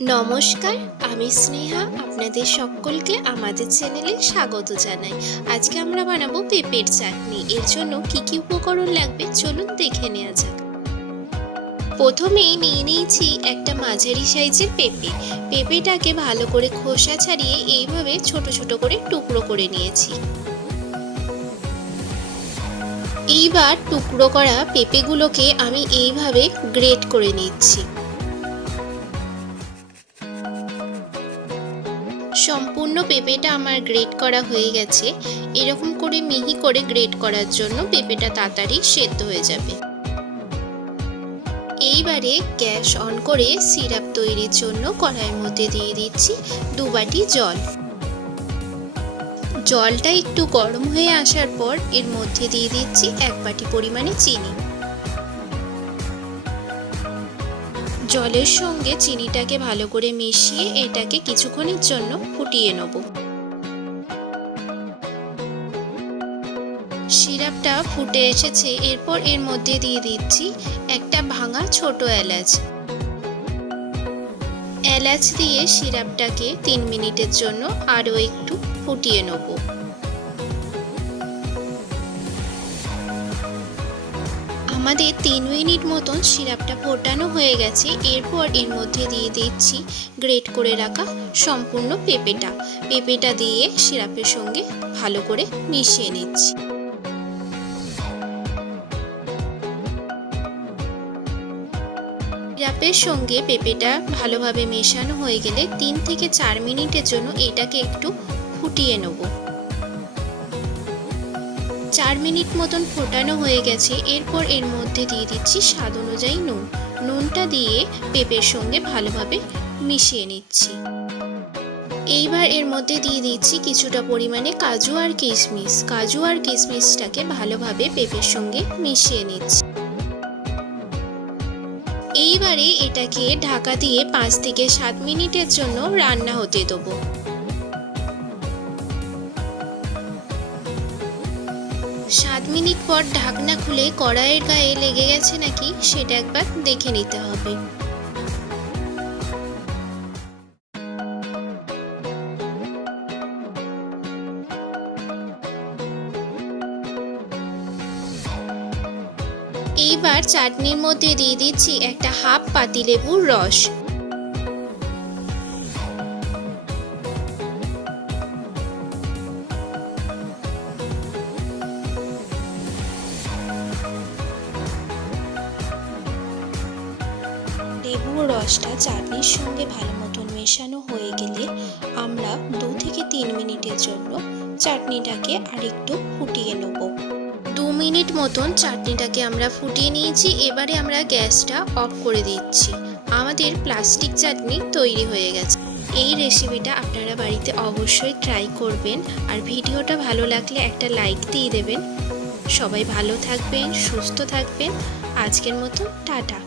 নমস্কার, আমি স্নেহা আপনাদের সকলকে আমাদের চ্যানেলে স্বাগত জানাই। আজকে আমরা বানাবো পেঁপের চাটনি। এর জন্য কি কি উপকরণ লাগবে চলুন দেখে নেওয়া যাক। প্রথমেই নিয়ে নিয়েছি একটা মাঝারি সাইজের পেঁপে। পেঁপেটাকে ভালো করে খোসা ছাড়িয়ে এইভাবে ছোট ছোট করে টুকরো করে নিয়েছি। এইবার টুকরো করা পেঁপেগুলোকে আমি এইভাবে গ্রেট করে নিচ্ছি। সম্পূর্ণ পেঁপেটা আমার গ্রেট করা হয়ে গেছে। এরকম করে মিহি করে গ্রেট করার জন্য পেঁপেটা তাড়াতাড়ি সেদ্ধ হয়ে যাবে। এইবারে গ্যাস অন করে সিরাপ তৈরির জন্য কড়াইয়ের মধ্যে দিয়ে দিচ্ছি 2 বাটি জল। জলটা একটু গরম হয়ে আসার পর এর মধ্যে দিয়ে দিচ্ছি 1 বাটি পরিমাণে চিনি। জলের সঙ্গে চিনিটাকে ভালো করে মিশিয়ে এটাকে কিছুক্ষণের জন্য ফুটিয়ে নেব। সিরাপটা ফুটে এসেছে, এরপর এর মধ্যে দিয়ে দিচ্ছি একটা ভাঙা ছোট এলাচ। এলাচ দিয়ে সিরাপটাকে 3 মিনিটের জন্য আরও একটু ফুটিয়ে নেব। আমাদের 3 মিনিট মতন সিরাপটা ফোটানো হয়ে গেছে। এরপর এর মধ্যে দিয়ে দিচ্ছি গ্রেট করে রাখা সম্পূর্ণ পেঁপেটা দিয়ে সিরাপের সঙ্গে ভালো করে মিশিয়ে নিচ্ছি। সিরাপের সঙ্গে পেঁপেটা ভালোভাবে মেশানো হয়ে গেলে 3 থেকে 4 মিনিটের জন্য এটাকে একটু ফুটিয়ে নেব। 4 মিনিট মতন ফোটানো হয়ে গেছে। এরপর এর মধ্যে দিয়ে দিচ্ছি স্বাদ অনুযায়ী নুন। নুনটা দিয়ে পেঁপের সঙ্গে ভালোভাবে মিশিয়ে নিচ্ছি। এইবার এর মধ্যে দিয়ে দিচ্ছি কিছুটা পরিমাণে কাজু আর কিশমিশটাকে ভালোভাবে পেঁপের সঙ্গে মিশিয়ে নিচ্ছি। এইবারে এটাকে ঢাকা দিয়ে 5 থেকে 7 মিনিটের জন্য রান্না হতে দেবো। 7 মিনিট পর ঢাকনা খুলে কড়াইয়ের গায়ে লেগে গেছে নাকি সেটা একবার দেখে নিতে হবে। এইবার চাটনির মধ্যে দিয়ে দিচ্ছি একটা হাফ পাতিলেবুর রস। লেবুর রসটা চাটনির সঙ্গে ভালো মতন মেশানো হয়ে গেলে আমরা 2 থেকে 3 মিনিটের জন্য চাটনিটাকে আরেকটু ফুটিয়ে নেব। 2 মিনিট মতন চাটনিটাকে আমরা ফুটিয়ে নিয়েছি। এবারে আমরা গ্যাসটা অফ করে দিচ্ছি। আমাদের প্লাস্টিক চাটনি তৈরি হয়ে গেছে। এই রেসিপিটা আপনারা বাড়িতে অবশ্যই ট্রাই করবেন। আর ভিডিওটা ভালো লাগলে একটা লাইক দিয়ে দেবেন। সবাই ভালো থাকবেন, সুস্থ থাকবেন। আজকের মতো টাটা।